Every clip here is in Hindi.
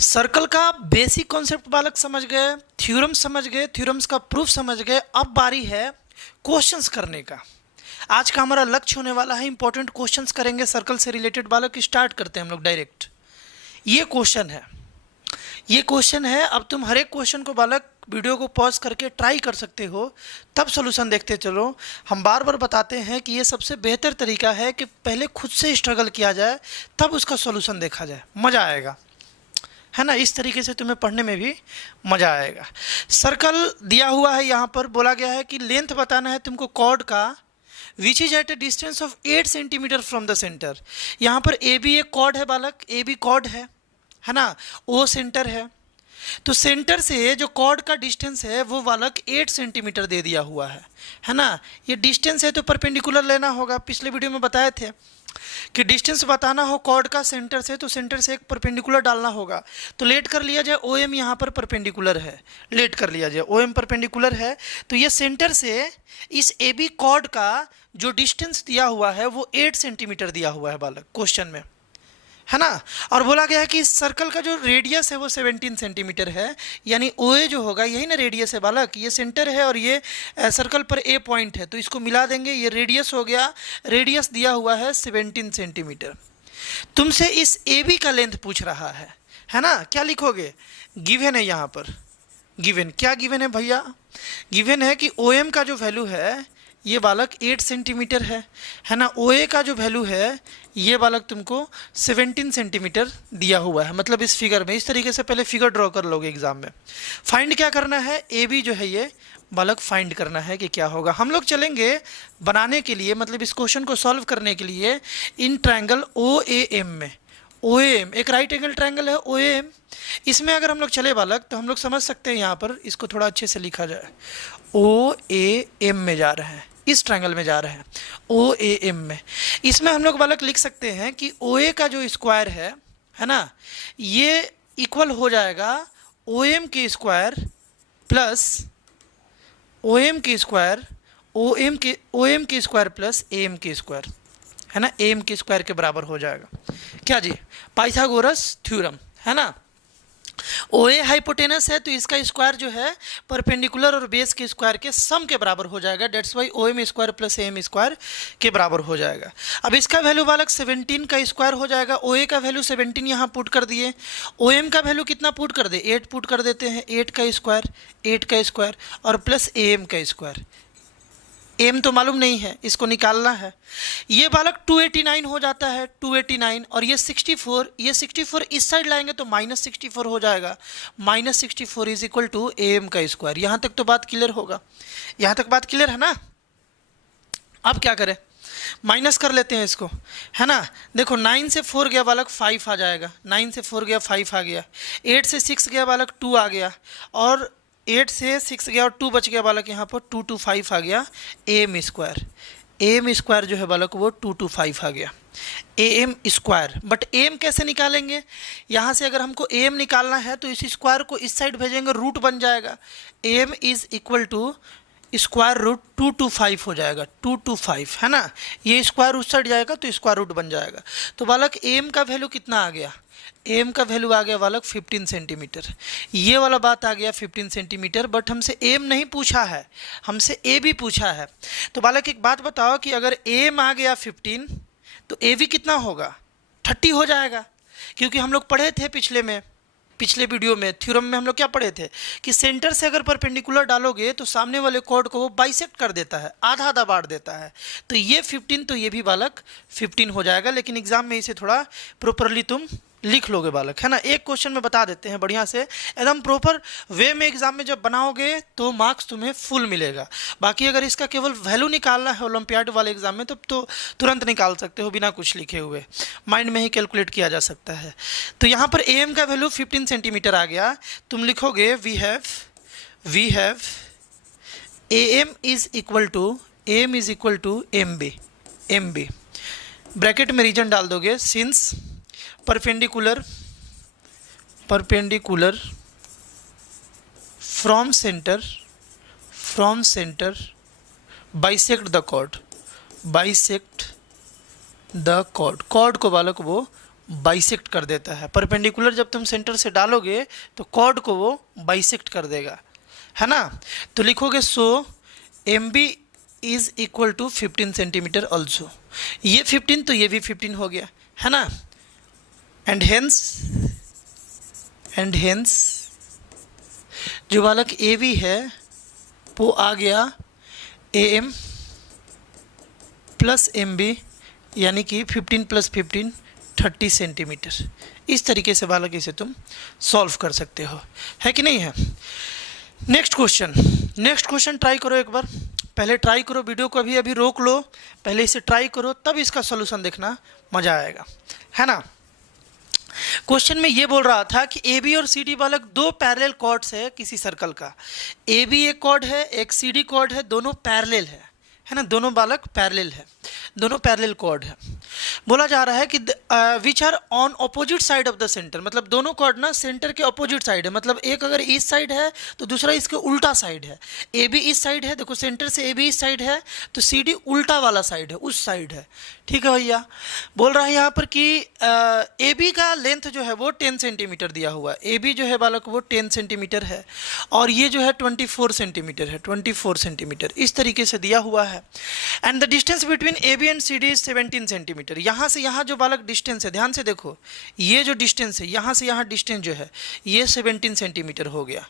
सर्कल का बेसिक कॉन्सेप्ट बालक समझ गए, थ्योरम समझ गए, थ्योरम्स का प्रूफ समझ गए। अब बारी है क्वेश्चंस करने का। आज का हमारा लक्ष्य होने वाला है इंपॉर्टेंट क्वेश्चंस करेंगे सर्कल से रिलेटेड। बालक स्टार्ट करते हैं हम लोग डायरेक्ट। ये क्वेश्चन है, ये क्वेश्चन है। अब तुम हर एक क्वेश्चन को बालक वीडियो को पॉज करके ट्राई कर सकते हो, तब सोल्यूशन देखते चलो। हम बार बार बताते हैं कि ये सबसे बेहतर तरीका है कि पहले खुद से स्ट्रगल किया जाए, तब उसका सोल्यूशन देखा जाए, मज़ा आएगा, है ना। इस तरीके से तुम्हें पढ़ने में भी मज़ा आएगा। सर्कल दिया हुआ है, यहाँ पर बोला गया है कि लेंथ बताना है तुमको कॉर्ड का, which is at a distance of 8 centimetre from the centre. यहाँ पर ए बी एक कॉर्ड है बालक, ए बी कॉर्ड है ना। ओ सेंटर है, तो सेंटर से जो कॉर्ड का डिस्टेंस है वो बालक 8 सेंटीमीटर दे दिया हुआ है ना। ये डिस्टेंस है तो परपेंडिकुलर लेना होगा। पिछले वीडियो में बताए थे कि डिस्टेंस बताना हो कॉर्ड का सेंटर से, तो सेंटर से एक परपेंडिकुलर डालना होगा। तो लेट कर लिया जाए ओ एम यहाँ पर परपेंडिकुलर है, लेट कर लिया जाए ओ एम परपेंडिकुलर है। तो ये सेंटर से इस ए बी कॉर्ड का जो डिस्टेंस दिया हुआ है वो 8 सेंटीमीटर दिया हुआ है बालक क्वेश्चन में, है ना। और बोला गया है कि इस सर्कल का जो रेडियस है वो 17 सेंटीमीटर है, यानी ओ ए जो होगा यही ना रेडियस है बालक। ये सेंटर है और ये सर्कल पर ए पॉइंट है, तो इसको मिला देंगे, ये रेडियस हो गया। रेडियस दिया हुआ है 17 सेंटीमीटर। तुमसे इस ए बी का लेंथ पूछ रहा है ना। क्या लिखोगे? गिवन है यहाँ पर, गिवन क्या गिवन है भैया? गिवन है कि ओ एम का जो वैल्यू है ये बालक 8 सेंटीमीटर है ना। ओ ए का जो वैल्यू है ये बालक तुमको 17 सेंटीमीटर दिया हुआ है। मतलब इस फिगर में इस तरीके से पहले फिगर ड्रॉ कर लोगे एग्जाम में। फाइंड क्या करना है? ए बी जो है ये बालक फाइंड करना है कि क्या होगा। हम लोग चलेंगे बनाने के लिए, मतलब इस क्वेश्चन को सॉल्व करने के लिए in triangle O A M में। ओ ए एम एक राइट एंगल ट्रायंगल है ओ ए एम। इसमें अगर हम लोग चले बालक तो हम लोग समझ सकते हैं, यहाँ पर इसको थोड़ा अच्छे से लिखा जाए। ओ ए एम में जा रहे हैं, इस ट्रायंगल में जा रहे हैं ओ ए एम में। इसमें हम लोग बालक लिख सकते हैं कि ओ ए का जो स्क्वायर है ना, ये इक्वल हो जाएगा ओ एम के स्क्वायर प्लस ओ एम के स्क्वायर, ओ एम के स्क्वायर प्लस ए एम के स्क्वायर, है ना। ए एम के स्क्वायर के बराबर हो जाएगा क्या जी? पाइथागोरस थ्योरम, है ना। ओ ए हाइपोटेनस है तो इसका स्क्वायर जो है परपेंडिकुलर और बेस के स्क्वायर के सम के बराबर हो जाएगा। That's why O M square plus A M square के बराबर हो जाएगा। अब इसका वैल्यू बालक 17 का स्क्वायर हो जाएगा। ओ ए का वैल्यू 17 यहाँ पुट कर दिए। ओ एम का वैल्यू कितना पुट कर दे? 8 पुट कर देते हैं। 8 का स्क्वायर और प्लस ए एम का स्क्वायर। एम तो मालूम नहीं है, इसको निकालना है। ये बालक 289 हो जाता है, 289। और ये 64, ये 64 इस साइड लाएंगे तो -64 हो जाएगा। -64 is equal to A M का स्क्वायर। यहाँ तक तो बात क्लियर होगा, यहाँ तक बात क्लियर है ना। अब क्या करें? माइनस कर लेते हैं इसको, है ना। देखो 9 से 4 गया बालक 5 आ जाएगा। 9 से 4 गया 5 आ गया। 8 से 6 गया बालक 2 आ गया। और 8 से 6 गया और 2 बच गया बालक, यहाँ पर 225 आ गया A M square. A M square जो है बालक वो 225 आ गया A M square. But A M कैसे निकालेंगे? यहाँ से अगर हमको ए एम निकालना है तो इस स्क्वायर को इस साइड भेजेंगे, रूट बन जाएगा। A M is equal to square root 225 हो जाएगा, 225, है ना। ये स्क्वायर उस साइड जाएगा तो स्क्वायर रूट बन जाएगा। तो बालक ए एम का वैल्यू कितना आ गया? एम का वैल्यू आ गया बालक 15 सेंटीमीटर। ये वाला बात आ गया 15 सेंटीमीटर। बट हमसे एम नहीं पूछा है, हमसे ए भी पूछा है। तो बालक एक बात बताओ कि अगर एम आ गया 15 तो ए भी कितना होगा? 30 हो जाएगा। क्योंकि हम लोग पढ़े थे पिछले वीडियो में, थ्योरम में हम लोग क्या पढ़े थे कि सेंटर से अगर परपेंडिकुलर डालोगे तो सामने वाले कॉर्ड को वो बाइसेक्ट कर देता है, आधा आधा बांट देता है। तो ये 15 तो ये भी बालक 15 हो जाएगा। लेकिन एग्जाम में इसे थोड़ा प्रॉपरली तुम लिख लोगे बालक, है ना। एक क्वेश्चन में बता देते हैं बढ़िया से, एकदम प्रॉपर वे में एग्जाम में जब बनाओगे तो मार्क्स तुम्हें फुल मिलेगा। बाकी अगर इसका केवल वैल्यू निकालना है ओलंपियाड वाले एग्जाम में, तब तो तुरंत निकाल सकते हो बिना कुछ लिखे हुए, माइंड में ही कैलकुलेट किया जा सकता है। तो यहाँ पर ए एम का वैल्यू 15 सेंटीमीटर आ गया। तुम लिखोगे we have A M is equal to M B. Bracket में रीजन डाल दोगे, since perpendicular from centre bisect the chord. Chord को बालक वो बाइसेक्ट कर देता है। परपेंडिकुलर जब तुम सेंटर से डालोगे तो कॉर्ड को वो बाइसेक्ट कर देगा, है ना। तो लिखोगे so M B is equal to 15 centimetre also. ये 15 तो ये भी 15 हो गया, है ना। एंड हेंस जो बालक ए बी है वो आ गया A M plus M B, यानी कि 15 प्लस 15 30 सेंटीमीटर। इस तरीके से बालक इसे तुम सॉल्व कर सकते हो, है कि नहीं है। नेक्स्ट क्वेश्चन ट्राई करो एक बार, पहले ट्राई करो, वीडियो को अभी रोक लो, पहले इसे ट्राई करो, तब इसका सॉल्यूशन देखना मजा आएगा, है ना। क्वेश्चन में ये बोल रहा था कि ए बी और सी डी बालक दो पैरेलल कॉर्ड्स है किसी सर्कल का। ए बी एक कॉर्ड है, एक सी डी कॉर्ड है, दोनों पैरेलल है ना, दोनों बालक पैरेलल है, दोनों पैरेलल कॉर्ड है। बोला जा रहा है कि which are on opposite side of the centre, मतलब दोनों कॉर्ड ना सेंटर के अपोजिट साइड है, मतलब एक अगर इस साइड है तो दूसरा इसके उल्टा साइड है। ए बी इस साइड है, देखो सेंटर से ए बी इस साइड है, तो सी डी उल्टा वाला साइड है, उस साइड है, ठीक है भैया। बोल रहा है यहाँ पर कि ए बी का लेंथ जो है वो 10 सेंटीमीटर दिया हुआ है, ए बी जो है बालक वो 10 सेंटीमीटर है, और ये जो है 24 सेंटीमीटर है, 24 सेंटीमीटर इस तरीके से दिया हुआ है। And the distance between A B and C D is 17 centimetre. यहाँ से यहाँ जो बालक डिस्टेंस है, ध्यान से देखो, ये जो डिस्टेंस है यहाँ से यहाँ डिस्टेंस जो है ये 17 सेंटीमीटर हो गया।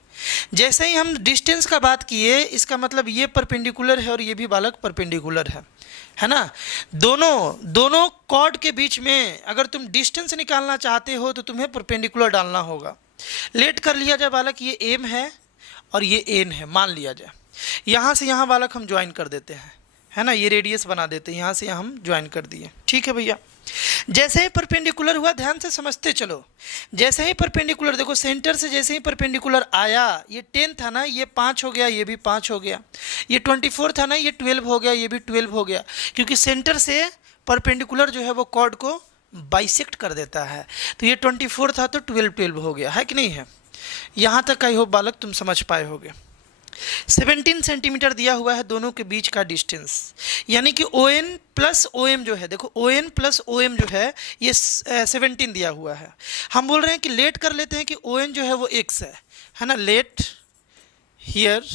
जैसे ही हम डिस्टेंस का बात किए, इसका मतलब ये परपेंडिकुलर है और ये भी बालक परपेंडिकुलर है ना। दोनों कॉर्ड के बीच में अगर तुम डिस्टेंस निकालना चाहते हो तो तुम्हें परपेंडिकुलर डालना होगा। लेट कर लिया जाए बालक ये एम है और ये एन है, मान लिया जाए। यहाँ से यहाँ बालक हम ज्वाइन कर देते हैं, है ना, ये रेडियस बना देते हैं, यहाँ से यहाँ हम ज्वाइन कर दिए, ठीक है भैया। जैसे ही परपेंडिकुलर हुआ, ध्यान से समझते चलो, जैसे ही परपेंडिकुलर देखो सेंटर से जैसे ही परपेंडिकुलर आया, ये 10 था ना, ये 5 हो गया, ये भी 5 हो गया, ये 24 था ना, ये 12 हो गया, ये भी 12 हो गया, क्योंकि सेंटर से परपेंडिकुलर जो है वो कॉर्ड को बाइसेक्ट कर देता है। तो ये 24 था तो 12 हो गया, है कि नहीं है। यहाँ तक आई होप बालक तुम समझ पाए होगे। 17 सेंटीमीटर दिया हुआ है दोनों के बीच का डिस्टेंस, यानी कि O N plus O M जो है, देखो O N plus O M जो है ये 17 दिया हुआ है। हम बोल रहे हैं कि लेट कर लेते हैं कि ओ एन जो है वो x है ना, लेट हियर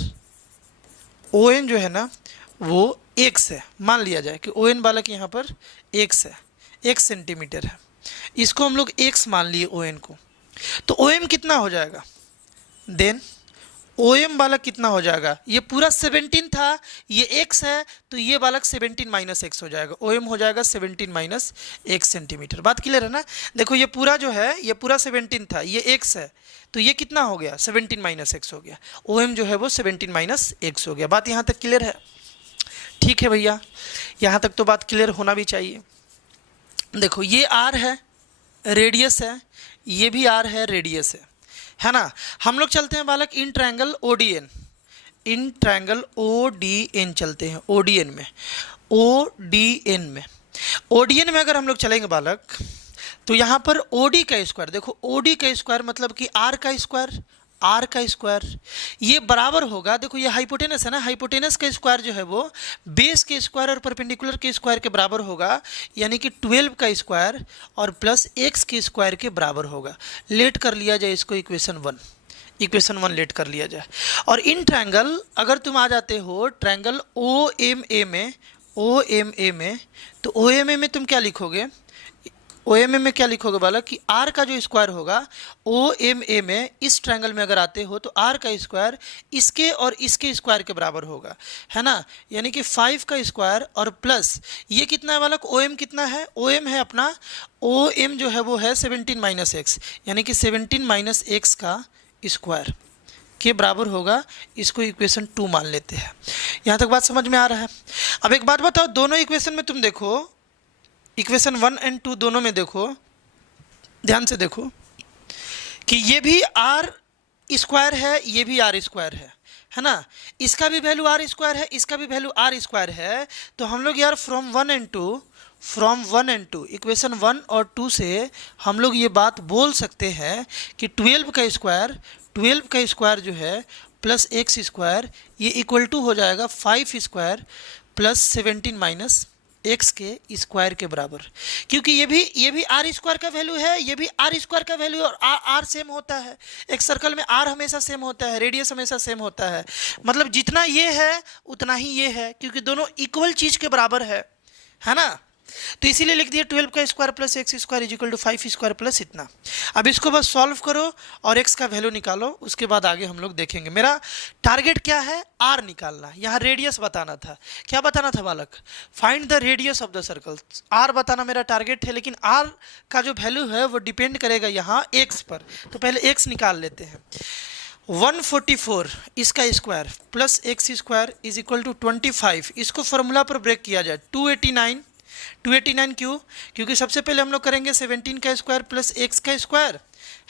ओ एन जो है ना वो x है, मान लिया जाए कि ओ एन बालक यहाँ पर x है, x सेंटीमीटर है, इसको हम लोग x मान लिए ओ एन को। तो ओ एम कितना हो जाएगा, देन ओ एम बालक कितना हो जाएगा, ये पूरा 17 था, ये x है, तो ये बालक 17 माइनस एक्स हो जाएगा, ओ एम हो जाएगा 17 माइनस एक्स सेंटीमीटर। बात क्लियर है ना। देखो ये पूरा जो है ये पूरा 17 था, ये x है, तो ये कितना हो गया 17 माइनस एक्स हो गया, ओ एम जो है वो 17 माइनस एक्स हो गया। बात यहाँ तक क्लियर है, ठीक है भैया, यहाँ तक तो बात क्लियर होना भी चाहिए। देखो ये r है, रेडियस है, ये भी r है, रेडियस है ना। हम लोग चलते हैं बालक इन ट्रायंगल ओडीएन, इन ट्रायंगल ओडीएन चलते हैं, ओडीएन में, ओडीएन में, ओडीएन में अगर हम लोग चलेंगे बालक तो यहाँ पर ओडी का स्क्वायर, देखो ओडी का स्क्वायर मतलब कि आर का स्क्वायर, आर का स्क्वायर ये बराबर होगा, देखो ये हाइपोटेनस है ना, हाइपोटेनस का स्क्वायर जो है वो बेस के स्क्वायर और परपेंडिकुलर के स्क्वायर के बराबर होगा, यानी कि 12 का स्क्वायर और प्लस एक्स के स्क्वायर के बराबर होगा। लेट कर लिया जाए इसको इक्वेशन 1 लेट कर लिया जाए। और इन ट्रायंगल अगर तुम आ जाते हो ट्रायंगल ओ एम ए में, ओ एम ए में, तो ओ एम ए में तुम क्या लिखोगे, ओ एम ए में क्या लिखोगे बालक कि आर का जो स्क्वायर होगा ओ एम ए में, इस ट्रायंगल में अगर आते हो तो आर का स्क्वायर इसके और इसके स्क्वायर के बराबर होगा, है ना, यानी कि 5 का स्क्वायर और प्लस ये कितना है बालक, ओ एम कितना है, ओ एम है अपना, ओ एम जो है वो है 17 माइनस एक्स, यानी कि 17 माइनस एक्स का स्क्वायर के बराबर होगा। इसको इक्वेशन 2 मान लेते हैं। यहाँ तक बात समझ में आ रहा है। अब एक बात बताओ, दोनों इक्वेशन में तुम देखो, इक्वेशन 1 और 2 दोनों में देखो, ध्यान से देखो कि ये भी आर स्क्वायर है, ये भी आर स्क्वायर है ना, इसका भी वैल्यू आर स्क्वायर है, इसका भी वैल्यू आर स्क्वायर है। तो हम लोग यार फ्रॉम 1 और 2 इक्वेशन 1 और 2 से हम लोग ये बात बोल सकते हैं कि 12 का स्क्वायर जो है प्लस एक्स स्क्वायर ये इक्वल टू हो जाएगा 5 स्क्वायर प्लस 17 माइनस एक्स के स्क्वायर के बराबर, क्योंकि ये भी आर स्क्वायर का वैल्यू है, ये भी आर स्क्वायर का वैल्यू, और आर सेम होता है। एक सर्कल में आर हमेशा सेम होता है, रेडियस हमेशा सेम होता है, मतलब जितना ये है उतना ही ये है, क्योंकि दोनों इक्वल चीज के बराबर है ना। तो इसीलिए लिख दिया 12 का square plus x square is equal to 5 square plus इतना। अब इसको बस सॉल्व करो और एक्स का वैल्यू निकालो, उसके बाद आगे हम लोग देखेंगे। मेरा टारगेट क्या है, आर निकालना। यहाँ रेडियस बताना था, क्या बताना था बालक, find the radius of the circle. R बताना मेरा टारगेट है, लेकिन आर का जो वैल्यू है वो डिपेंड करेगा यहाँ एक्स पर। तो पहले एक्स निकाल लेते हैं। 144 इसका square plus x square is equal to 25। इसको फॉर्मूला पर ब्रेक किया जाए, 289 क्यों, क्योंकि सबसे पहले हम लोग करेंगे 17 का स्क्वायर प्लस एक्स का स्क्वायर,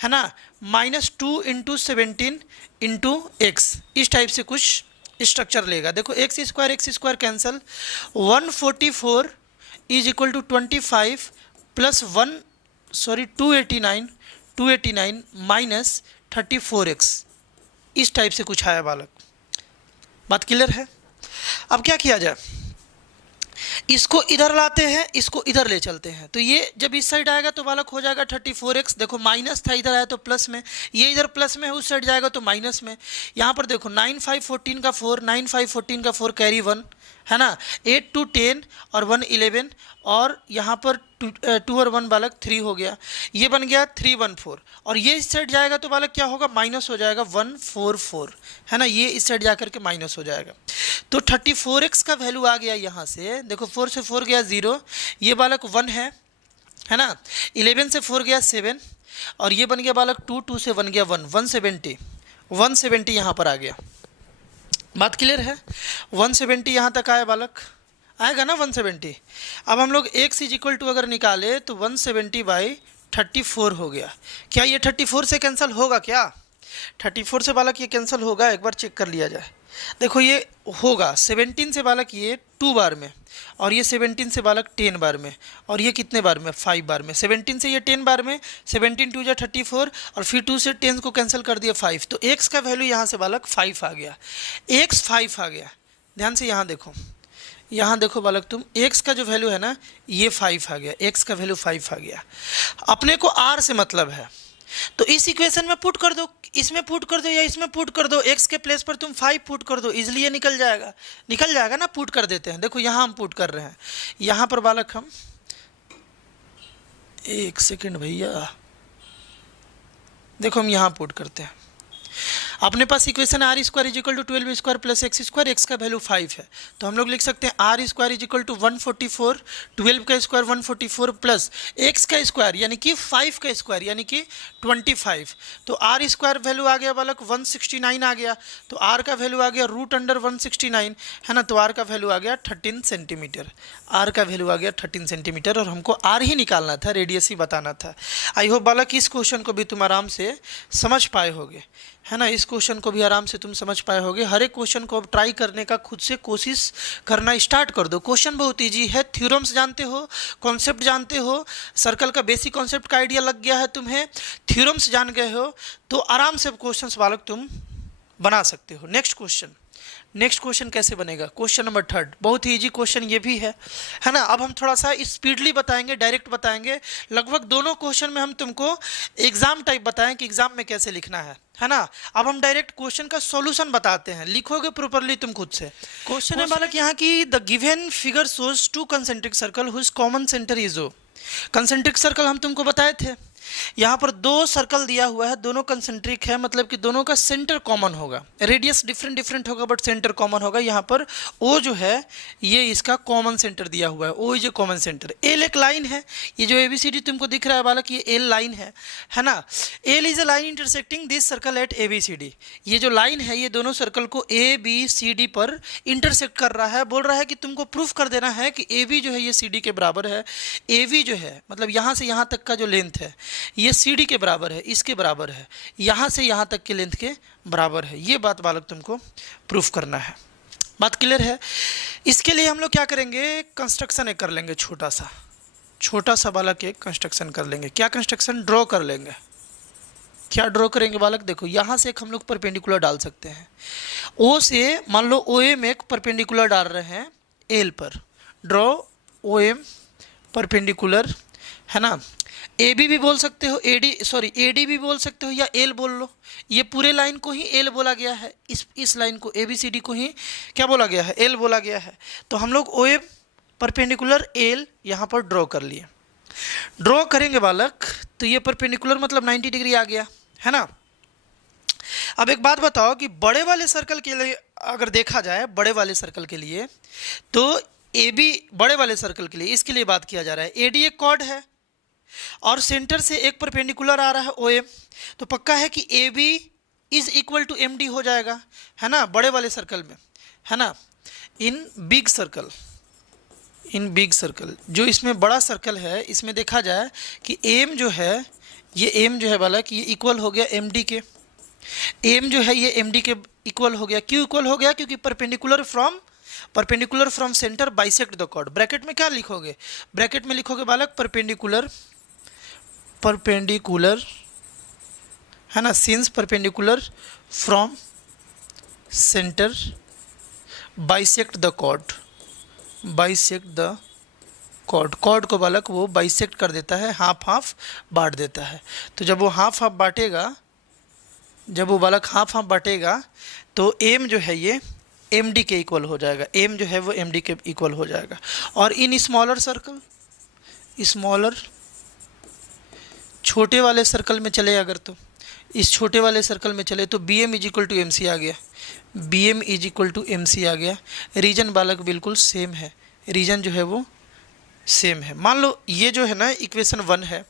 है ना, माइनस 2 इंटू 17 इंटू एक्स, इस टाइप से कुछ स्ट्रक्चर लेगा। देखो x square cancel, 144 is equal to 25 plus 289 minus 34x, इस टाइप से कुछ आया बालक। बात क्लियर है। अब क्या किया जाए, इसको इधर लाते हैं, इसको इधर ले चलते हैं। तो ये जब इस साइड आएगा तो बालक हो जाएगा 34x। देखो माइनस था, इधर आया तो प्लस में, ये इधर प्लस में है, उस साइड जाएगा तो माइनस में। यहाँ पर देखो 9 5 14 का 4, 9 5 14 का 4 कैरी 1, है ना, 8 2 10 और 1 11, और यहाँ पर 2 और 1 बालक 3 हो गया, ये बन गया 314। और ये इस साइड जाएगा तो बालक क्या होगा, माइनस हो जाएगा 144, है ना, ये इस साइड जाकर के माइनस हो जाएगा। तो 34x का वैल्यू आ गया यहाँ से, देखो 4 से 4 गया 0, ये बालक 1 है ना, 11 से 4 गया 7, और ये बन गया बालक 2 से 1 गया 1, 170 यहाँ पर आ गया। बात क्लियर है। 170 यहाँ तक आया बालक, आएगा ना 170। अब हम लोग x इज इक्वल टू अगर निकाले तो 170/34 हो गया। क्या ये 34 से कैंसिल होगा, क्या 34 से बालक ये कैंसिल होगा, एक बार चेक कर लिया जाए। देखो ये होगा 17 से बालक ये 2 बार में, और ये 17 से बालक 10 बार में, और ये कितने बार में, 5 बार में। 17 से ये 10 बार में, 17 2 जा 34, और फिर 2 से 10 को कैंसिल कर दिया 5। तो x का वैल्यू यहाँ से बालक 5 आ गया, x 5 आ गया। ध्यान से यहाँ देखो बालक तुम, x का जो वैल्यू है ना ये 5 आ गया, x का वैल्यू 5 आ गया। अपने को r से मतलब है, तो इस इक्वेशन में पुट कर दो, इसमें पुट कर दो या इसमें पुट कर दो, x के प्लेस पर तुम 5 पुट कर दो, इजली ये निकल जाएगा ना। पुट कर देते हैं, देखो यहाँ हम पुट कर रहे हैं, यहाँ पर बालक हम, एक सेकेंड भैया, देखो हम यहाँ पुट करते हैं। अपने पास equation R square is equal to 12 square plus x square, x का वैल्यू 5 है, तो हम लोग लिख सकते हैं R square is equal to 144, 12 का स्क्वायर 144 प्लस एक्स का स्क्वायर यानी कि 5 का स्क्वायर यानी कि 25। तो आर स्क्वायर वैल्यू आ गया बालक 169 आ गया, तो आर का वैल्यू आ गया √169, है ना, तो आर का वैल्यू आ गया 13 सेंटीमीटर, आर का वैल्यू आ गया 13 सेंटीमीटर, और हमको आर ही निकालना था, रेडियस ही बताना था। आई होप बालक इस क्वेश्चन को भी तुम आराम से समझ पाए होगे, है ना, इस क्वेश्चन को भी आराम से तुम समझ पाए होगे। हर एक क्वेश्चन को अब ट्राई करने का खुद से कोशिश करना स्टार्ट कर दो। क्वेश्चन बहुत इजी है, थ्योरम्स जानते हो, कॉन्सेप्ट जानते हो, सर्कल का बेसिक कॉन्सेप्ट का आइडिया लग गया है तुम्हें, थ्योरम्स जान गए हो, तो आराम से क्वेश्चंस बालक तुम बना सकते हो। नेक्स्ट क्वेश्चन कैसे बनेगा, क्वेश्चन नंबर 3, बहुत ही इजी क्वेश्चन ये भी है ना। अब हम थोड़ा सा स्पीडली बताएंगे, डायरेक्ट बताएंगे, लगभग दोनों क्वेश्चन में हम तुमको एग्जाम टाइप बताएं कि एग्जाम में कैसे लिखना है ना। अब हम डायरेक्ट क्वेश्चन का सॉल्यूशन बताते हैं, लिखोगे प्रॉपर्ली तुम खुद से। क्वेश्चन है बालक यहाँ की, the given figure shows 2 concentric circle whose common centre is O. Concentric circle हम तुमको बताए थे, यहाँ पर 2 सर्कल दिया हुआ है, दोनों कंसेंट्रिक है, मतलब कि दोनों का सेंटर कॉमन होगा, रेडियस डिफरेंट होगा बट सेंटर कॉमन होगा। यहाँ पर O जो है ये इसका कॉमन सेंटर दिया हुआ है, O is a common centre. L एक लाइन है, ये जो ABCD तुमको दिख रहा है बालक ये L लाइन है ना। L is a line intersecting this circle eight ABCD। ये जो लाइन है ये दोनों सर्कल को ABCD पर इंटरसेक्ट कर रहा है। बोल रहा है कि तुमको प्रूफ कर देना है कि AB जो है ये CD के बराबर है, AV जो है मतलब यहाँ से यहाँ तक का जो लेंथ है ये CD के बराबर है, इसके बराबर है, यहाँ से यहाँ तक के लेंथ के बराबर है। ये बात बालक तुमको प्रूफ करना है। बात क्लियर है। इसके लिए हम लोग क्या करेंगे, कंस्ट्रक्शन एक कर लेंगे, छोटा सा बालक एक कंस्ट्रक्शन कर लेंगे। क्या कंस्ट्रक्शन, ड्रॉ कर लेंगे। क्या ड्रॉ करेंगे बालक, देखो यहाँ से एक हम लोग परपेंडिकुलर डाल सकते हैं। O से मान लो OA में एक परपेंडिकुलर डाल रहे हैं L पर, ड्रॉ ओ एम परपेंडिकुलर, है ना। ए बी भी बोल सकते हो, ए डी भी बोल सकते हो, या एल बोल लो। ये पूरे लाइन को ही एल बोला गया है, इस लाइन को ए बी सी डी को ही क्या बोला गया है, एल बोला गया है। तो हम लोग ओ एम परपेंडिकुलर एल यहाँ पर ड्रॉ कर लिए। ड्रॉ करेंगे बालक तो ये परपेंडिकुलर मतलब 90 डिग्री आ गया, है ना। अब एक बात बताओ कि बड़े वाले सर्कल के लिए अगर देखा जाए, बड़े वाले सर्कल के लिए तो ए बी, बड़े वाले सर्कल के लिए इसके लिए बात किया जा रहा है, ए डी एक कॉर्ड है और सेंटर से एक परपेंडिकुलर आ रहा है ओ एम, तो पक्का है कि A B is equal to M D हो जाएगा, है ना, बड़े वाले सर्कल में, है ना। In big circle, in big circle जो इसमें बड़ा सर्कल है, इसमें देखा जाए कि एम जो है, ये एम जो है बालक ये इक्वल हो गया एम डी के, एम जो है ये एम डी के इक्वल हो गया। क्यों इक्वल हो गया? क्योंकि perpendicular from centre bisect the chord. Bracket में क्या लिखोगे? ब्रैकेट में लिखोगे बालक परपेंडिकुलर, है ना, since perpendicular from centre bisect the chord, chord को बालक वो बाइसेक्ट कर देता है, हाफ बांट देता है। तो जब वो हाफ बांटेगा, जब वो बालक हाफ बांटेगा तो एम जो है ये एम डी के इक्वल हो जाएगा, एम जो है वो एम डी के इक्वल हो जाएगा। और इन स्मॉलर सर्कल, स्मॉलर छोटे वाले सर्कल में चले अगर, तो इस छोटे वाले सर्कल में चले तो B M is equal to M C आ गया, B M is equal to M C आ गया। रीजन बालक बिल्कुल सेम है, रीजन जो है वो सेम है। मान लो ये जो है ना इक्वेशन 1 है,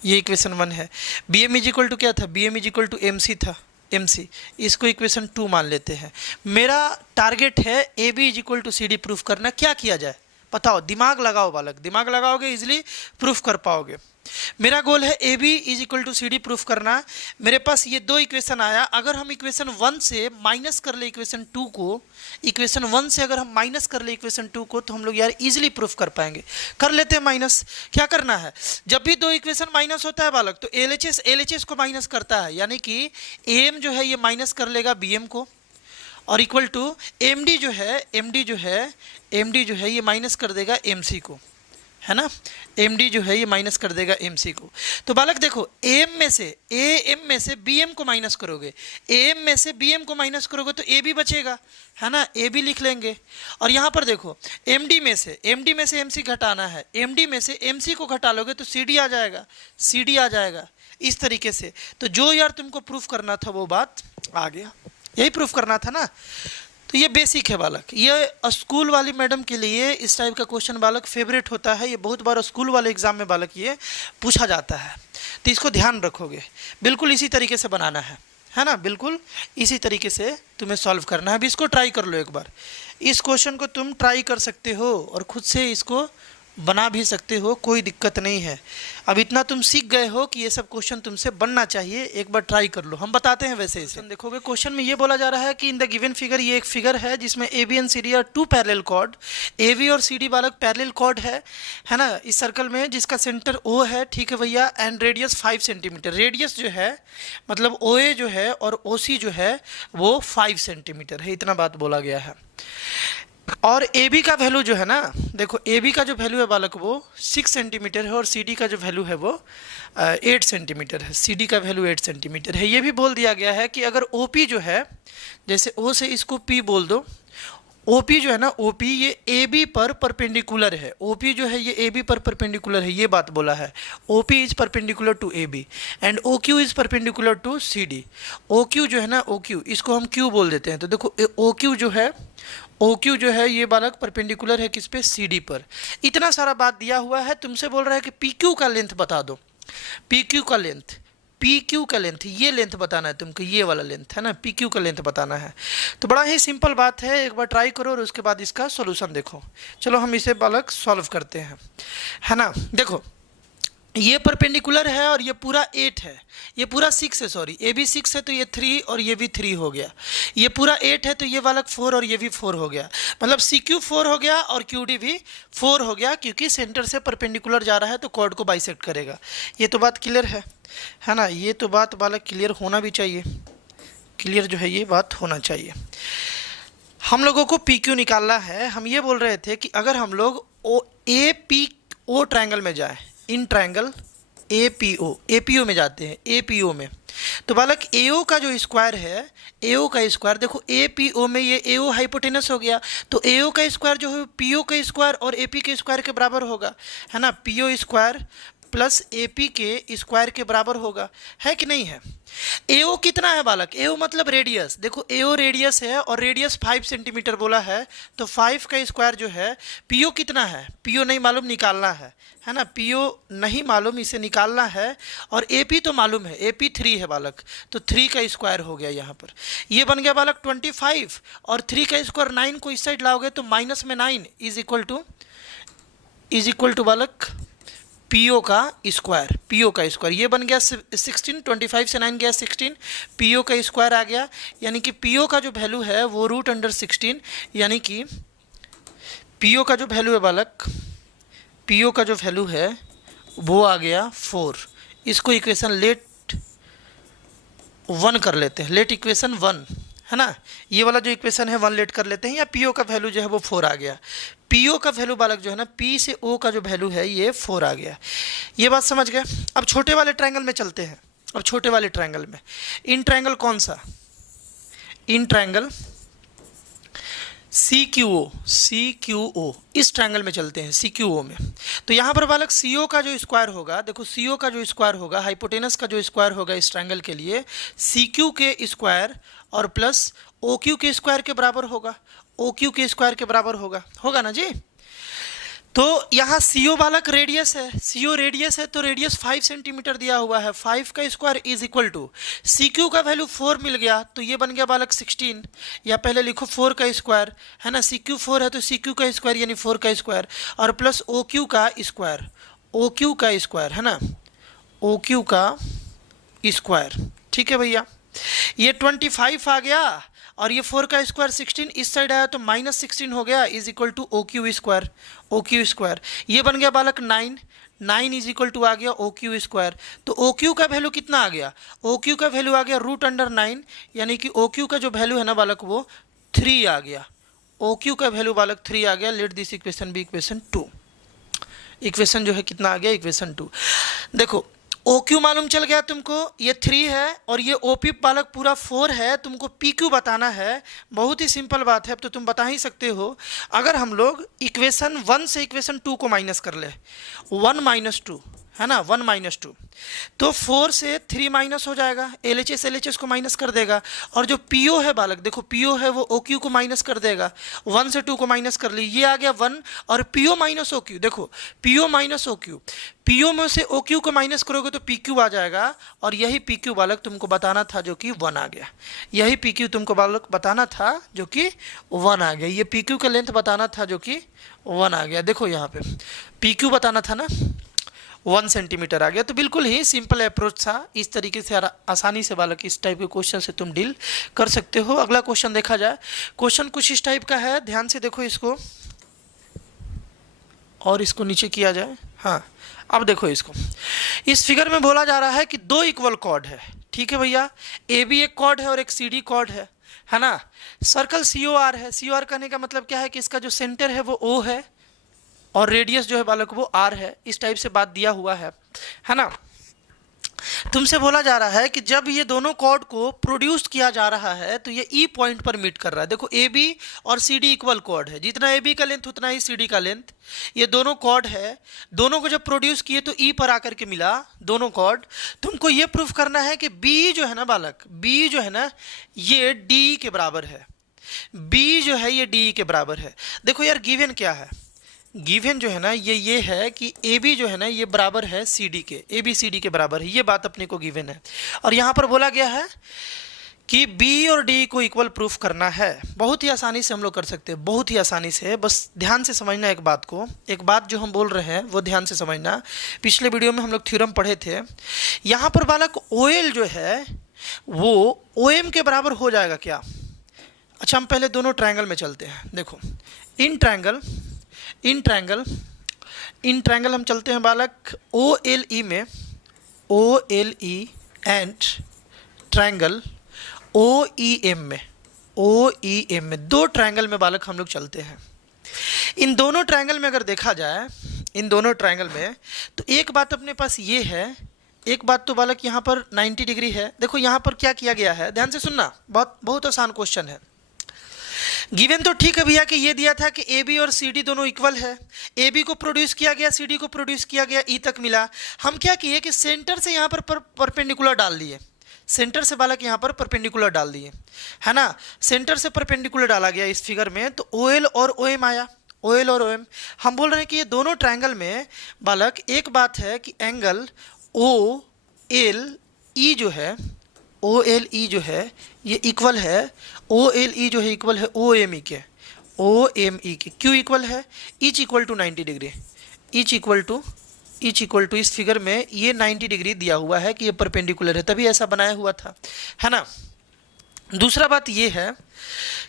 ये इक्वेशन 1 है। B M is equal to क्या था? B M is equal to M C था, एम सी। इसको इक्वेशन 2 मान लेते हैं। मेरा टारगेट है A B is equal to C D proof करना। क्या किया जाए बताओ? दिमाग लगाओ बालक, दिमाग लगाओगे इजिली प्रूफ कर पाओगे। मेरा गोल है A B is equal to C D proof करना। मेरे पास ये 2 इक्वेशन आया, अगर हम इक्वेशन 1 से माइनस कर ले इक्वेशन 2 को, इक्वेशन 1 से अगर हम माइनस कर ले इक्वेशन 2 को, तो हम लोग यार इजीली प्रूफ कर पाएंगे। कर लेते हैं माइनस। क्या करना है? जब भी 2 इक्वेशन माइनस होता है बालक तो एलएचएस को माइनस करता है, यानी कि एम जो है ये माइनस कर लेगा बीएम को, और इक्वल टू एमडी जो है ये माइनस कर देगा एमसी को, है ना। एमडी जो है ये माइनस कर देगा एमसी को। तो बालक देखो, एम में से बीएम को माइनस करोगे, एम में से बीएम को माइनस करोगे तो ए बी बचेगा, है ना, ए बी लिख लेंगे। और यहाँ पर देखो एमडी में से एमसी घटाना है, एमडी में से एमसी को घटा लोगे तो सीडी आ जाएगा, इस तरीके से। तो जो यार तुमको प्रूफ करना था वो बात आ गया, यही प्रूफ करना था ना। तो ये बेसिक है बालक। ये स्कूल वाली मैडम के लिए इस टाइप का क्वेश्चन बालक फेवरेट होता है। ये बहुत बार स्कूल वाले एग्जाम में बालक ये पूछा जाता है, तो इसको ध्यान रखोगे। बिल्कुल इसी तरीके से बनाना है ना, बिल्कुल इसी तरीके से तुम्हें सॉल्व करना है। अभी इसको ट्राई कर लो एक बार, इस क्वेश्चन को तुम ट्राई कर सकते हो और खुद से इसको बना भी सकते हो, कोई दिक्कत नहीं है। अब इतना तुम सीख गए हो कि ये सब क्वेश्चन तुमसे बनना चाहिए, एक बार ट्राई कर लो। हम बताते हैं वैसे इसे। देखोगे क्वेश्चन में ये बोला जा रहा है कि इन द गिवन फिगर, ये एक फिगर है जिसमें A B and C D are 2 parallel chord. A B और सी डी बालक पैरेलल कॉर्ड है ना, इस सर्कल में, जिसका सेंटर ओ है, ठीक है भैया, एंड रेडियस 5 सेंटीमीटर। रेडियस जो है मतलब ओ ए जो है और ओ सी जो है वो 5 सेंटीमीटर है, इतना बात बोला गया है। और ए बी का वैल्यू जो है ना, देखो ए बी का जो वैल्यू है बालक वो 6 सेंटीमीटर है, और सी डी का जो वैल्यू है वो 8 सेंटीमीटर है। सी डी का वैल्यू 8 सेंटीमीटर है। ये भी बोल दिया गया है कि अगर ओ पी जो है, जैसे ओ से इसको पी बोल दो, ओ पी जो है ना, ओ पी ये ए बी पर परपेंडिकुलर है, ओ पी जो है ये ए बी पर परपेंडिकुलर है, ये बात बोला है। O P is perpendicular to A B and O Q is perpendicular to C D. O Q जो है ना, ओ क्यू, इसको हम क्यू बोल देते हैं। तो देखो ओ क्यू जो है ये बालक परपेंडिकुलर है किस पे? सी डी पर। इतना सारा बात दिया हुआ है, तुमसे बोल रहा है कि पी क्यू का लेंथ बता दो। पी क्यू का लेंथ, ये लेंथ बताना है तुमको, ये वाला लेंथ है ना, पी क्यू का लेंथ बताना है। तो बड़ा ही सिंपल बात है, एक बार ट्राई करो और उसके बाद इसका सॉल्यूशन देखो। चलो हम इसे बालक सॉल्व करते हैं, है ना। देखो ये परपेंडिकुलर है और ये पूरा 8 है, ये पूरा 6 है, सॉरी, ए भी 6 है तो ये 3 और ये भी 3 हो गया। ये पूरा 8 है तो ये वाला 4 और ये भी 4 हो गया, मतलब सी क्यू 4 हो गया और क्यू डी भी 4 हो गया, क्योंकि सेंटर से परपेंडिकुलर जा रहा है तो कॉर्ड को बाइसेक्ट करेगा। ये तो बात क्लियर है ना, ये तो बात बालक क्लियर होना भी चाहिए, क्लियर जो है ये बात होना चाहिए। हम लोगों को पी क्यू निकालना है। हम ये बोल रहे थे कि अगर हम लोग ओ ए पी ओ ट्रायंगल में जाए, in triangle A P O में जाते हैं, ए पी ओ में, तो बालक ए ओ का जो स्क्वायर है, ए ओ का स्क्वायर देखो, ए पी ओ में ये ए ओ हाइपोटेनस हो गया, तो ए ओ का स्क्वायर जो है पी ओ का स्क्वायर और ए पी के स्क्वायर के बराबर होगा, है ना। P O square plus A P के स्क्वायर के बराबर होगा, है कि नहीं है। ए ओ कितना है बालक, ए ओ मतलब रेडियस, देखो ए ओ रेडियस है और रेडियस 5 सेंटीमीटर बोला है, तो 5 का स्क्वायर जो है, पी ओ कितना है, पी ओ नहीं मालूम, निकालना है ना। पी ओ नहीं मालूम, इसे निकालना है, और ए पी तो मालूम है, ए पी 3 है बालक, तो 3 का स्क्वायर हो गया यहाँ पर, ये बन गया बालक 25, और 3 का स्क्वायर 9 को इस साइड लाओगे तो माइनस में 9 इज इक्वल टू बालक पी ओ का स्क्वायर, पी ओ का स्क्वायर ये बन गया 16, 25 से 9 गया 16, पी ओ का स्क्वायर आ गया, यानी कि पी ओ का जो वैल्यू है वो √16, यानी कि पी ओ का जो वैल्यू है बालक, पी ओ का जो वैल्यू है वो आ गया 4। इसको इक्वेशन लेट 1 कर लेते हैं, लेट इक्वेशन 1, है ना। ये वाला जो इक्वेशन है 1 लेट कर लेते हैं, या पी ओ का वैल्यू जो है वो 4 आ गया। पी ओ का वैल्यू बालक जो है ना, पी से ओ का जो वैल्यू है ये 4 आ गया। ये बात समझ गए। अब छोटे वाले ट्रायंगल में चलते हैं। अब छोटे वाले ट्रायंगल में, इन ट्रायंगल कौन सा, in triangle C Q O, इस ट्रायंगल में चलते हैं, सी क्यू ओ में। तो यहाँ पर बालक सी ओ का जो स्क्वायर होगा, देखो सी ओ का जो स्क्वायर होगा, हाइपोटेनस का जो स्क्वायर होगा इस ट्रायंगल के लिए, सी क्यू के स्क्वायर और प्लस ओ क्यू के स्क्वायर के बराबर होगा, ओ क्यू के स्क्वायर के बराबर होगा ना जी। तो यहाँ सी ओ बालक रेडियस है, सी ओ रेडियस है, तो रेडियस 5 सेंटीमीटर दिया हुआ है, 5 का square is equal to, C Q का वैल्यू 4 मिल गया, तो ये बन गया बालक 16, या पहले लिखो 4 का स्क्वायर, है ना। सी क्यू 4 है तो सी क्यू का स्क्वायर यानी 4 का स्क्वायर, और प्लस ओ क्यू का स्क्वायर, ओ क्यू का स्क्वायर, है ना, ओ क्यू का स्क्वायर। ठीक है भैया, ये 25 आ गया, और ये 4 का स्क्वायर 16 इस साइड आया तो -16 हो गया, is equal to O Q square, O Q square. ये बन गया बालक 9 इज इक्वल टू आ गया ओ क्यू स्क्वायर। तो ओ क्यू का वैल्यू कितना आ गया, ओ क्यू का वैल्यू आ गया √9, यानी कि ओ क्यू का जो वैल्यू है ना बालक वो 3 आ गया, ओ क्यू का वैल्यू बालक 3 आ गया। Let this equation be equation 2, equation जो है कितना आ गया, इक्वेशन 2। देखो ओ क्यू मालूम चल गया तुमको, ये 3 है, और ये ओ पी बालक पूरा 4 है, तुमको पी क्यू बताना है। बहुत ही सिंपल बात है, अब तो तुम बता ही सकते हो। अगर हम लोग इक्वेशन 1 से इक्वेशन 2 को माइनस कर ले, 1 - 2, है ना, 1 - 2, तो 4 से 3 माइनस हो जाएगा, एल एच एस को माइनस कर देगा, और जो पी ओ है बालक, देखो पी ओ है वो ओ क्यू को माइनस कर देगा, 1 से 2 को माइनस कर ली, ये आ गया 1, और P O minus O Q, देखो P O minus O Q, P O में से ओ क्यू को माइनस करोगे तो पी क्यू आ जाएगा, और यही पी क्यू बालक तुमको बताना था जो कि 1 आ गया, यही पी क्यू तुमको बालक बताना था जो कि 1 आ गया, ये पी क्यू का लेंथ बताना था जो कि 1 आ गया। देखो यहाँ पे पी क्यू बताना था ना, 1 सेंटीमीटर आ गया। तो बिल्कुल ही सिंपल अप्रोच था, इस तरीके से आसानी से बालक इस टाइप के क्वेश्चन से तुम डील कर सकते हो। अगला क्वेश्चन देखा जाए, क्वेश्चन कुछ इस टाइप का है, ध्यान से देखो इसको, और इसको नीचे किया जाए। हाँ, अब देखो इसको, इस फिगर में बोला जा रहा है कि 2 इक्वल कॉर्ड है, ठीक है भैया, ए बी एक कॉर्ड है और एक सी डी कॉर्ड है ना। सर्कल सी ओ आर है, सी ओ आर कहने का मतलब क्या है कि इसका जो सेंटर है वो ओ है, और रेडियस जो है बालक वो आर है, इस टाइप से बात दिया हुआ है ना। तुमसे बोला जा रहा है कि जब ये दोनों कॉर्ड को प्रोड्यूस किया जा रहा है तो ये ई पॉइंट पर मीट कर रहा है। देखो ए बी और सी डी इक्वल कॉर्ड है, जितना ए बी का लेंथ उतना ही सी डी का लेंथ, ये दोनों कॉर्ड है, दोनों को जब प्रोड्यूस किए तो ई पर आकर के मिला दोनों कॉर्ड। तुमको ये प्रूफ करना है कि बी जो है ना बालक, बी जो है ना ये डी के बराबर है, बी जो है ये डी के बराबर है। देखो यार गिवन क्या है, गिवन जो है ना ये है कि ए बी जो है ना ये बराबर है सी डी के, ए बी सी डी के बराबर है, ये बात अपने को गिवन है। और यहाँ पर बोला गया है कि बी और डी को इक्वल प्रूफ करना है। बहुत ही आसानी से हम लोग कर सकते हैं, बहुत ही आसानी से, बस ध्यान से समझना एक बात को, एक बात जो हम बोल रहे हैं वो ध्यान से समझना। पिछले वीडियो में हम लोग थ्योरम पढ़े थे, यहाँ पर बालक ओ एल जो है वो ओ एम के बराबर हो जाएगा क्या। अच्छा, हम पहले दोनों ट्रायंगल में चलते हैं। देखो इन ट्रायंगल हम चलते हैं बालक ओ एल ई में, O L E and triangle O E M में, ओ ई एम में, दो ट्रायंगल में बालक हम लोग चलते हैं। इन दोनों ट्रायंगल में अगर देखा जाए, इन दोनों ट्रायंगल में, तो एक बात अपने पास ये है, एक बात तो बालक यहाँ पर 90 डिग्री है। देखो यहाँ पर क्या किया गया है, ध्यान से सुनना, बहुत बहुत आसान क्वेश्चन है। गिवन तो ठीक है भैया कि ये दिया था कि ए बी और सी डी दोनों इक्वल है, ए बी को प्रोड्यूस किया गया, सी डी को प्रोड्यूस किया गया, ई तक मिला। हम क्या किए कि सेंटर से यहाँ पर परपेंडिकुलर डाल दिए, सेंटर से बालक यहाँ पर परपेंडिकुलर डाल दिए, है ना। सेंटर से परपेंडिकुलर डाला गया इस फिगर में, तो ओ एल और ओ एम आया, ओ एल और ओ एम। हम बोल रहे हैं कि ये दोनों ट्रायंगल में बालक एक बात है कि एंगल ओ एल ई जो है, ओ एल ई जो है ये इक्वल है, ओ एल ई जो है इक्वल है ओ एम ई के, ओ एम ई के। क्यों इक्वल है? Each equal to 90 degree, each equal to इस फिगर में ये 90 डिग्री दिया हुआ है कि ये परपेंडिकुलर है, तभी ऐसा बनाया हुआ था, है ना। दूसरा बात ये है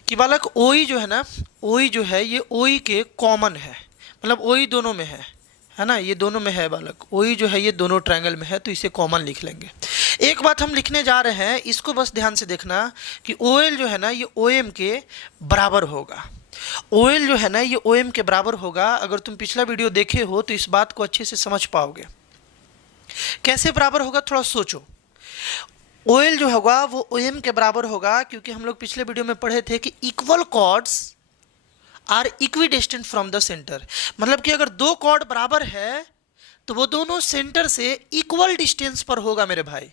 कि बालक ओ ई जो है ना, ओ ई जो है ये ओ ई के कॉमन है, मतलब ओ ई दोनों में है ना, ये दोनों में है बालक, ओ ई जो है ये दोनों ट्रायंगल में है, तो इसे कॉमन लिख लेंगे। एक बात हम लिखने जा रहे हैं, इसको बस ध्यान से देखना कि ओ एल जो है ना ये ओ एम के बराबर होगा, ओ एल जो है ना ये ओ एम के बराबर होगा। अगर तुम पिछला वीडियो देखे हो तो इस बात को अच्छे से समझ पाओगे। कैसे बराबर होगा थोड़ा सोचो। ओ एल जो होगा वो ओ एम के बराबर होगा, क्योंकि हम लोग पिछले वीडियो में पढ़े थे कि equal chords are equidistant from the centre, मतलब कि अगर दो कॉर्ड बराबर है तो वो दोनों सेंटर से इक्वल डिस्टेंस पर होगा मेरे भाई,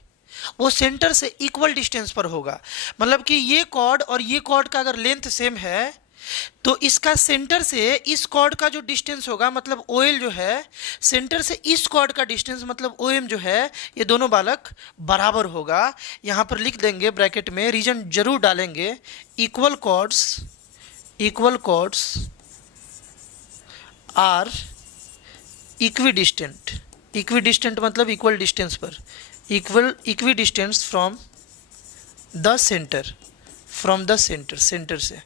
वो सेंटर से इक्वल डिस्टेंस पर होगा। मतलब कि ये कॉर्ड और ये कॉर्ड का अगर लेंथ सेम है तो इसका सेंटर से इस कॉर्ड का जो डिस्टेंस होगा, मतलब ओ एल जो है सेंटर से इस कॉर्ड का डिस्टेंस मतलब ओ एम जो है, ये दोनों बालक बराबर होगा। यहाँ पर लिख देंगे ब्रैकेट में, रीजन जरूर डालेंगे, इक्वल कॉर्ड्स आर इक्विडिस्टेंट मतलब इक्वल डिस्टेंस पर, इक्विडिस्टेंस फ्रॉम द सेंटर से।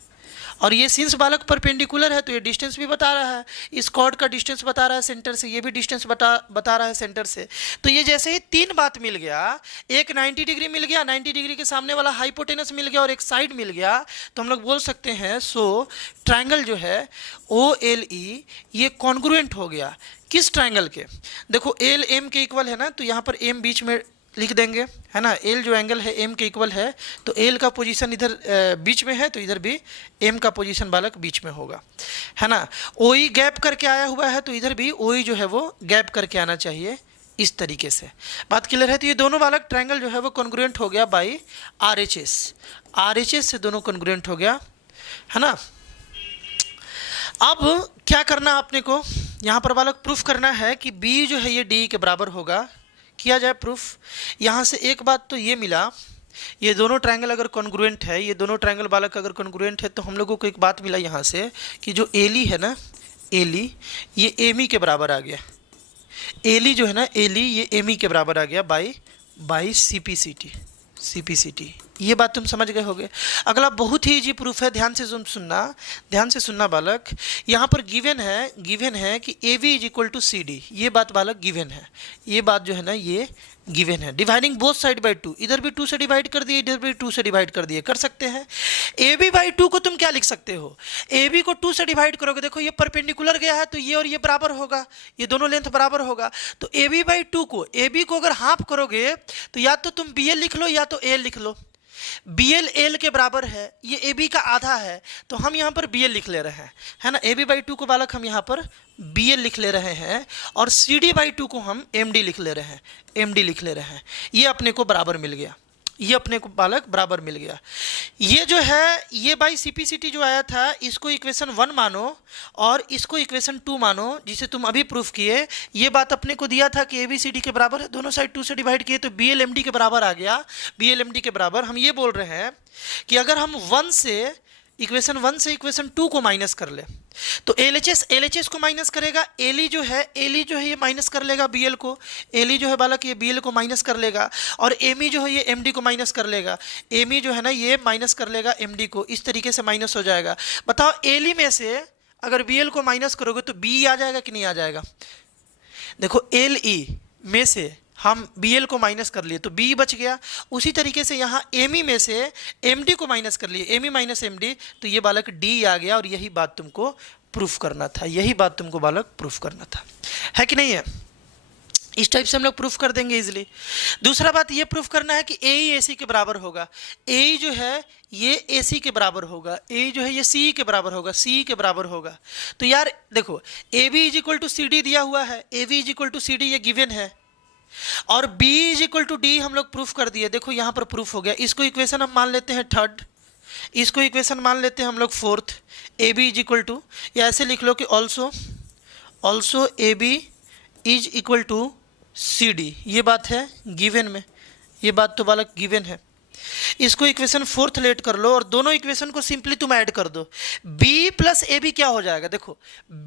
और ये सिंस बालक परपेंडिकुलर है तो ये डिस्टेंस भी बता रहा है, इस कॉर्ड का डिस्टेंस बता रहा है सेंटर से, ये भी डिस्टेंस बता रहा है सेंटर से। तो ये जैसे ही तीन बात मिल गया, एक 90 डिग्री मिल गया, 90 डिग्री के सामने वाला हाइपोटेनस मिल गया और एक साइड मिल गया, तो हम लोग बोल सकते हैं सो ट्रायंगल जो है ओ एल ई ये कॉन्ग्रुएंट हो गया। किस ट्रायंगल के? देखो एल एम के इक्वल है ना, तो यहाँ पर एम बीच में लिख देंगे, है ना। एल जो एंगल है एम के इक्वल है, तो एल का पोजीशन इधर बीच में है, तो इधर भी एम का पोजीशन बालक बीच में होगा, है ना। ओ ई गैप करके आया हुआ है, तो इधर भी ओ ई जो है वो गैप करके आना चाहिए, इस तरीके से। बात क्लियर है? तो ये दोनों बालक ट्रायंगल जो है वो कॉन्ग्रुएंट हो गया बाई आर एच एस से दोनों कॉन्ग्रुएंट हो गया, है ना। अब क्या करना आपने को यहाँ पर बालक प्रूफ करना है कि बी जो है ये डी के बराबर होगा। किया जाए प्रूफ। यहाँ से एक बात तो ये मिला, ये दोनों ट्रायंगल अगर कॉन्ग्रुएंट है, ये दोनों ट्रायंगल बालक अगर कॉन्ग्रुएंट है, तो हम लोगों को एक बात मिला यहाँ से कि जो एली है ना, एली ये एमी के बराबर आ गया, एली जो है ना एली ये एमी के बराबर आ गया बाई सीपीसीटी। ये बात तुम समझ गए होगे। अगला बहुत ही इजी प्रूफ है, ध्यान से सुनना बालक। यहाँ पर गिवन है कि A V is equal to C D, ये बात बालक गिवन है, ये बात जो है ना ये गिवन है। डिवाइडिंग बोथ साइड बाई 2, इधर भी 2 से डिवाइड कर दिए, इधर भी 2 से डिवाइड कर दिए, कर सकते हैं। ए बी बाई 2 को तुम क्या लिख सकते हो? ए बी को 2 से डिवाइड करोगे, देखो ये परपेंडिकुलर गया है तो ये और ये बराबर होगा, ये दोनों लेंथ बराबर होगा। तो ए बी बाई 2 को, ए बी को अगर हाफ करोगे तो या तो तुम बी एल लिख लो या तो एल लिख लो। बी एल एल के बराबर है, ये ए बी का आधा है, तो हम यहाँ पर बी एल लिख ले रहे हैं, है ना। ए बी बाई 2 को बालक हम यहाँ पर बी एल लिख ले रहे हैं, और सी डी बाई 2 को हम एम डी लिख ले रहे हैं, ये अपने को बराबर मिल गया, ये अपने को बालक बराबर मिल गया। ये जो है ये बाई सीपीसीटी जो आया था, इसको इक्वेशन 1 मानो और इसको इक्वेशन 2 मानो, जिसे तुम अभी प्रूफ किए। ये बात अपने को दिया था कि ए बी सी डी के बराबर है, दोनों साइड 2 से डिवाइड किए तो बी एल एम डी के बराबर आ गया। बी एल एम डी के बराबर हम ये बोल रहे हैं कि अगर हम इक्वेशन 1 से इक्वेशन 2 को माइनस कर ले तो एल एच एस को माइनस करेगा, एली जो है ये माइनस कर लेगा बी एल को, एली जो है बालक ये बी एल को माइनस कर लेगा, और एमी जो है ये एम डी को माइनस कर लेगा, एमी जो है ना ये माइनस कर लेगा एम डी को, इस तरीके से माइनस हो जाएगा। बताओ एली में से अगर बी एल को माइनस करोगे तो बी आ जाएगा कि नहीं आ जाएगा? देखो एल ई में से हम BL को माइनस कर लिए तो B बच गया। उसी तरीके से यहाँ ME में से MD को माइनस कर लिए, ME माइनस MD, तो ये बालक D आ गया। और यही बात तुमको प्रूफ करना था, यही बात तुमको बालक प्रूफ करना था, है कि नहीं है? इस टाइप से हम लोग प्रूफ कर देंगे इजीली। दूसरा बात ये प्रूफ करना है कि AE AC के बराबर होगा। AE जो है ये AC के बराबर होगा, AE जो है ये CE के बराबर होगा, CE के बराबर होगा। तो यार देखो AB is equal to CD दिया हुआ है, AB is equal to CD ये गिवन है, और B is equal to D हम लोग प्रूफ कर दिए। देखो यहाँ पर प्रूफ हो गया। इसको इक्वेशन हम मान लेते हैं थर्ड, इसको इक्वेशन मान लेते हैं हम लोग fourth. AB is equal to, या ऐसे लिख लो कि also AB is equal to CD, ये बात है गिवन में, ये बात तो बालक गिवन है। इसको इक्वेशन फोर्थ लेट कर लो और दोनों इक्वेशन को सिंपली तुम ऐड कर दो। BE प्लस AB क्या हो जाएगा? देखो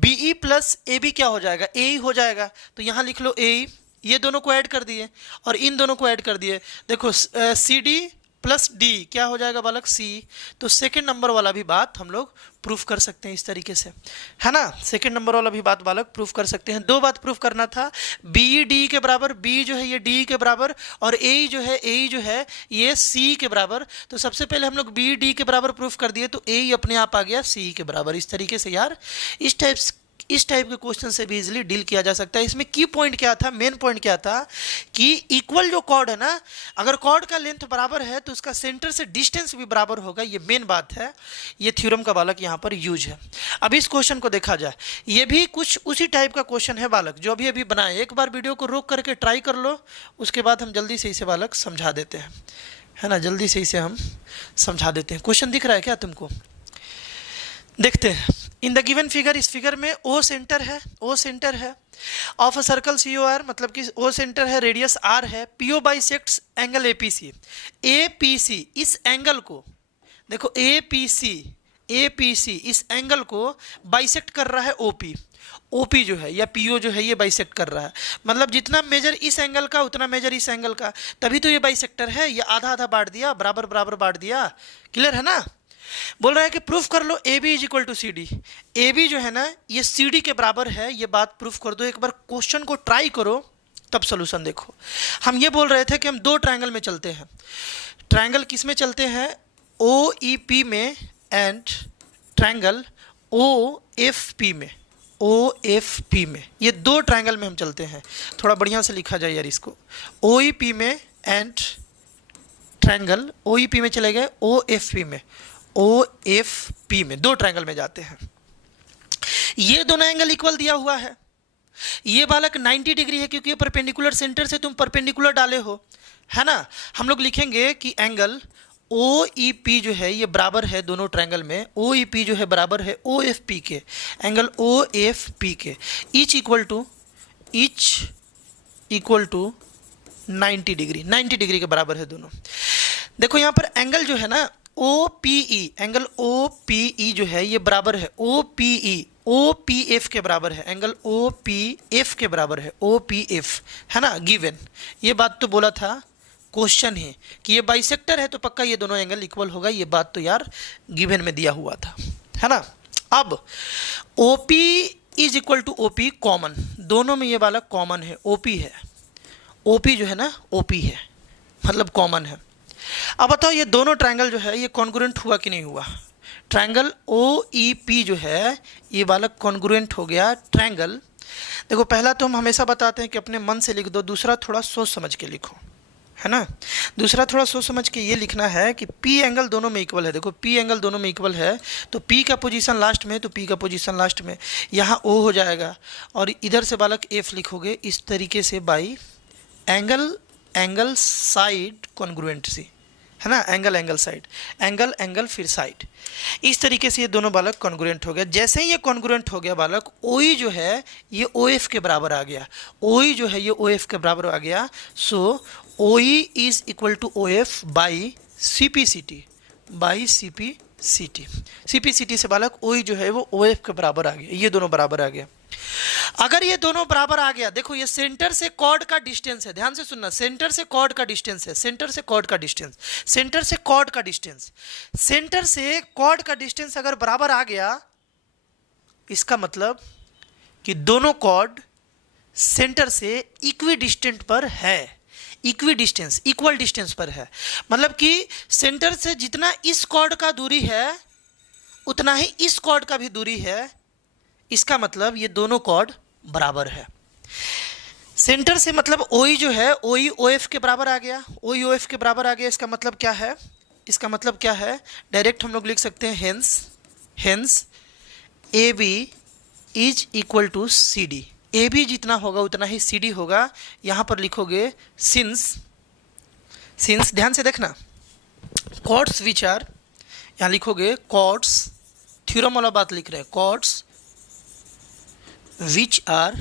BE प्लस AB क्या हो जाएगा? AE हो जाएगा। तो यहाँ लिख लो AE, ये दोनों को ऐड कर दिए और इन दोनों को ऐड कर दिए। देखो CD प्लस D क्या हो जाएगा बालक? C। तो सेकेंड नंबर वाला भी बात हम लोग प्रूफ कर सकते हैं इस तरीके से, है ना? सेकेंड नंबर वाला भी बात बालक प्रूफ कर सकते हैं। दो बात प्रूफ करना था, BE D के बराबर, B जो है ये D के बराबर, और AE जो है ये C के बराबर। तो सबसे पहले हम लोग BE D के बराबर प्रूफ कर दिए, तो AE अपने आप आ गया C के बराबर। इस तरीके से यार इस टाइप के क्वेश्चन से भी इजीली डील किया जा सकता है। इसमें की पॉइंट क्या था, मेन पॉइंट क्या था कि इक्वल जो कॉर्ड है ना, अगर कॉर्ड का लेंथ बराबर है तो उसका सेंटर से डिस्टेंस भी बराबर होगा, ये मेन बात है। ये थ्योरम का बालक यहाँ पर यूज है। अब इस क्वेश्चन को देखा जाए, ये भी कुछ उसी टाइप का क्वेश्चन है बालक जो अभी बनाए। एक बार वीडियो को रोक करके ट्राई कर लो, उसके बाद हम जल्दी से इसे बालक समझा देते हैं, है ना? जल्दी से इसे हम समझा देते हैं। क्वेश्चन दिख रहा है क्या तुमको? देखते हैं। इन द गिवन फिगर, इस फिगर में O सेंटर है ऑफ अ सर्कल COR, मतलब कि O सेंटर है, रेडियस R है, PO बाइसेक्ट्स एंगल APC। इस एंगल को देखो, APC इस एंगल को बाइसेक्ट कर रहा है OP जो है या PO जो है ये बाइसेक्ट कर रहा है। मतलब जितना मेजर इस एंगल का उतना मेजर इस एंगल का, तभी तो ये बाइसेक्टर है। ये आधा आधा बांट दिया, बराबर बांट दिया। क्लियर है ना? बोल रहा है कि प्रूफ कर लो AB is equal to CD। AB जो है ना ये CD के बराबर है, ये बात प्रूफ कर दो। एक बार क्वेश्चन को ट्राई करो तब सोल्यूशन देखो। हम ये बोल रहे थे कि हम दो ट्रायंगल में चलते हैं। ट्रायंगल किस में चलते हैं? OEP में एंड ट्रायंगल OFP में। ये दो ट्रायंगल में हम चलते हैं। थोड़ा बढ़िया से लिखा जाए यार इसको। OEP में एंड ट्रायंगल, OEP में चले गए OFP में, दो ट्रायंगल में जाते हैं। ये दोनों एंगल इक्वल दिया हुआ है। ये बालक 90 डिग्री है क्योंकि ये परपेंडिकुलर, सेंटर से तुम परपेंडिकुलर डाले हो, है ना? हम लोग लिखेंगे कि एंगल OEP जो है ये बराबर है दोनों ट्रायंगल में, OEP जो है बराबर है OFP के, एंगल OFP के। ईच इक्वल टू 90 डिग्री के बराबर है दोनों। देखो यहाँ पर एंगल जो है ना OPE, एंगल OPE जो है ये बराबर है OPF के बराबर है, एंगल OPF के बराबर है, OPF, है ना? गिवन। ये बात तो बोला था क्वेश्चन है कि ये बाइसेक्टर है तो पक्का ये दोनों एंगल इक्वल होगा। ये बात तो यार गिवन में दिया हुआ था, है ना? अब OP is equal to OP common, दोनों में ये वाला कॉमन है, OP है, OP जो है ना OP है, मतलब कॉमन है। अब बताओ ये दोनों ट्रायंगल जो है ये कॉन्ग्रुएंट हुआ कि नहीं हुआ? ट्रायंगल OEP जो है ये वाला कॉन्ग्रुएंट हो गया ट्रायंगल। देखो पहला तो हम हमेशा बताते हैं कि अपने मन से लिख दो, दूसरा थोड़ा सोच समझ के लिखो, है ना? दूसरा थोड़ा सोच समझ के ये लिखना है कि P एंगल दोनों में इक्वल है। देखो P एंगल दोनों में इक्वल है तो P का पोजीशन लास्ट में, तो P का पोजीशन लास्ट में, यहाँ O हो जाएगा और इधर से बालक F लिखोगे इस तरीके से बाई एंगल साइड कॉन्ग्रुएंसी, है ना? एंगल साइड, एंगल फिर साइड, इस तरीके से ये दोनों बालक कॉन्ग्रुएंट हो गया। जैसे ही ये कॉन्ग्रुएंट हो गया बालक, OE जो है ये OF के बराबर आ गया, OE जो है ये OF के बराबर आ गया। So OE is equal to OF by CP/CT से बालक OE जो है वो OF के बराबर आ गया। ये दोनों बराबर आ गया। अगर ये दोनों बराबर आ गया, देखो ये सेंटर से कॉर्ड का डिस्टेंस है, ध्यान से सुनना, सेंटर से कॉर्ड का डिस्टेंस है, सेंटर से कॉर्ड का डिस्टेंस अगर बराबर आ गया, इसका मतलब कि दोनों कॉर्ड सेंटर से इक्वी डिस्टेंट पर है, इक्वी डिस्टेंस, इक्वल डिस्टेंस पर है, मतलब कि सेंटर से जितना इस कॉर्ड का दूरी है उतना ही इस कॉर्ड का भी दूरी है। इसका मतलब ये दोनों कॉर्ड बराबर है। सेंटर से मतलब OE जो है OE OF के बराबर आ गया, OE OF के बराबर आ गया। इसका मतलब क्या है, इसका मतलब क्या है, डायरेक्ट हम लोग लिख सकते हैं hence AB is equal to CD। AB जितना होगा उतना ही CD होगा। यहाँ पर लिखोगे सिंस, ध्यान से देखना, कॉर्ड्स विच आर, यहाँ लिखोगे कॉर्ड्स, थ्योरम वाला बात लिख रहे हैं, chords which are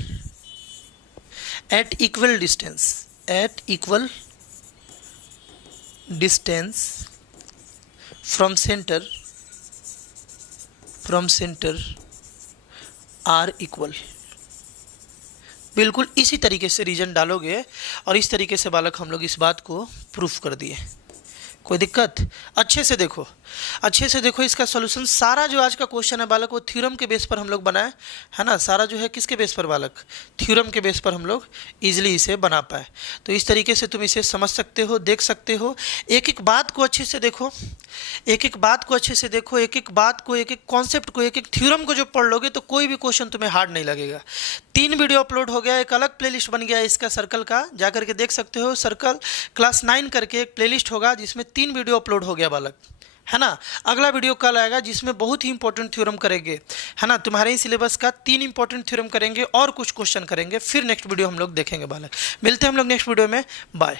at equal distance from centre are equal. बिल्कुल इसी तरीके से रीजन डालोगे और इस तरीके से बालक हम लोग इस बात को प्रूफ कर दिए। कोई दिक्कत? अच्छे से देखो, अच्छे से देखो इसका सॉल्यूशन। सारा जो आज का क्वेश्चन है बालक वो थ्योरम के बेस पर हम लोग बनाए, है ना। सारा जो है किसके बेस पर बालक, थ्योरम के बेस पर हम लोग इजीली इसे बना पाए। तो इस तरीके से तुम इसे समझ सकते हो, देख सकते हो। एक एक बात को अच्छे से देखो, एक एक बात को अच्छे से देखो, एक एक बात को, एक एक कॉन्सेप्ट को, एक एक थ्योरम को जो पढ़ लोगे तो कोई भी क्वेश्चन तुम्हें हार्ड नहीं लगेगा। 3 वीडियो अपलोड हो गया, एक अलग प्लेलिस्ट बन गया इसका सर्कल का, जा करके देख सकते हो। सर्कल क्लास 9 करके एक प्लेलिस्ट होगा जिसमें 3 वीडियो अपलोड हो गया बालक, है ना। अगला वीडियो कल आएगा जिसमें बहुत ही इंपॉर्टेंट थ्योरम करेंगे, है ना। तुम्हारे ही सिलेबस का 3 इंपॉर्टेंट थ्योरम करेंगे और कुछ क्वेश्चन करेंगे, फिर नेक्स्ट वीडियो हम लोग देखेंगे बालक। मिलते हैं हम लोग नेक्स्ट वीडियो में, बाय।